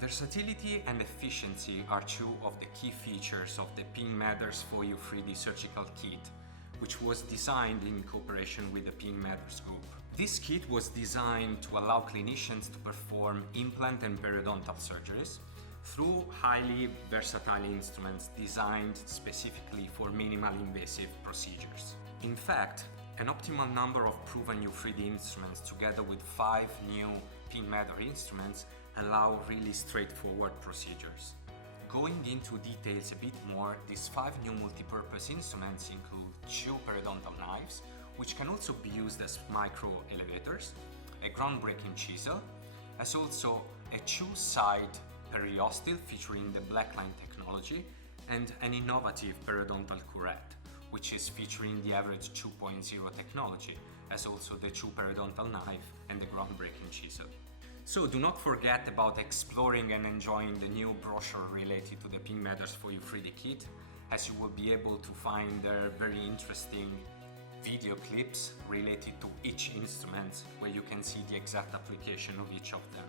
Versatility and efficiency are two of the key features of the Matters X Hu-Friedy surgical kit, which was designed in cooperation with the Matters group. This kit was designed to allow clinicians to perform implant and periodontal surgeries through highly versatile instruments designed specifically for minimal invasive procedures. In fact, an optimal number of proven Hu-Friedy instruments together with 5 new Matters instruments allow really straightforward procedures. Going into details a bit more, these 5 new multipurpose instruments include 2 periodontal knives, which can also be used as micro elevators, a groundbreaking chisel, as also a 2-side periostyle featuring the blackline technology, and an innovative periodontal curette, which is featuring the Average 2.0 technology, as also the 2 periodontal knife and the groundbreaking chisel. So do not forget about exploring and enjoying the new brochure related to the Matters X Hu-Friedy kit, as you will be able to find there very interesting video clips related to each instrument where you can see the exact application of each of them.